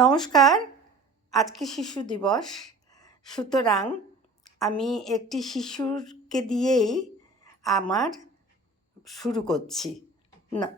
নমস্কার। আজকে শিশু দিবস, সুতরাং আমি একটি শিশুকে দিয়েই আমার শুরু করছি। না,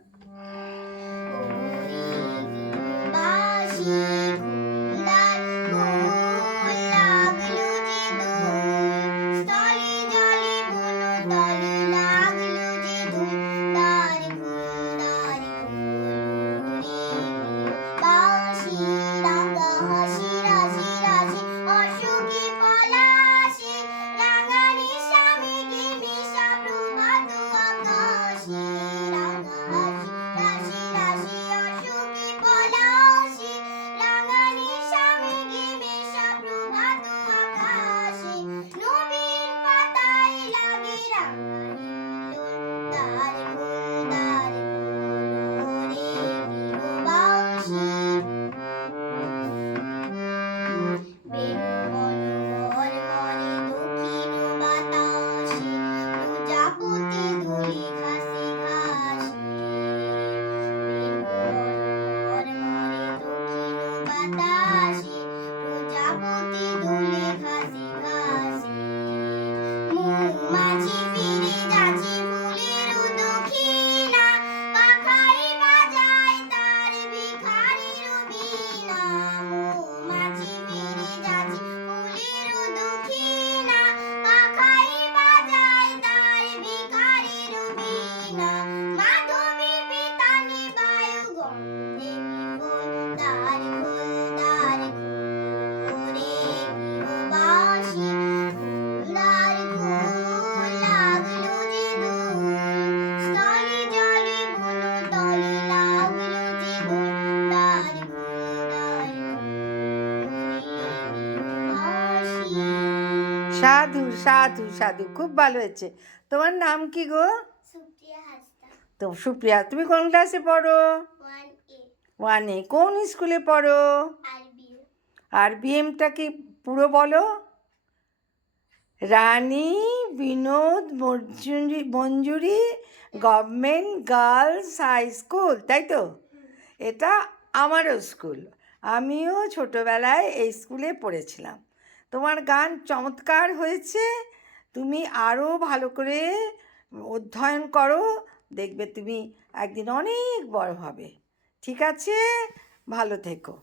সাধু সাধু সাধু, খুব ভালো হয়েছে। তোমার নাম কি গো? সুপ্রিয়া হাসদা। তো সুপ্রিয়া, তুমি কোন ক্লাসে পড়ো? 1A। 1A। কোন স্কুলে পড়ো? RBM। RBMটা কি পুরো বলো? রানী বিনোদ মঞ্জুরি গভর্নমেন্ট গার্লস হাই স্কুল, তাই তো? এটা আমারও স্কুল। আমিও ছোটোবেলায় এই স্কুলে পড়েছিলাম। তোমার গান চমৎকার হয়েছে। তুমি আরও ভালো করে অধ্যয়ন করো, দেখবে তুমি একদিন অনেক বড় হবে। ঠিক আছে, ভালো থেকো।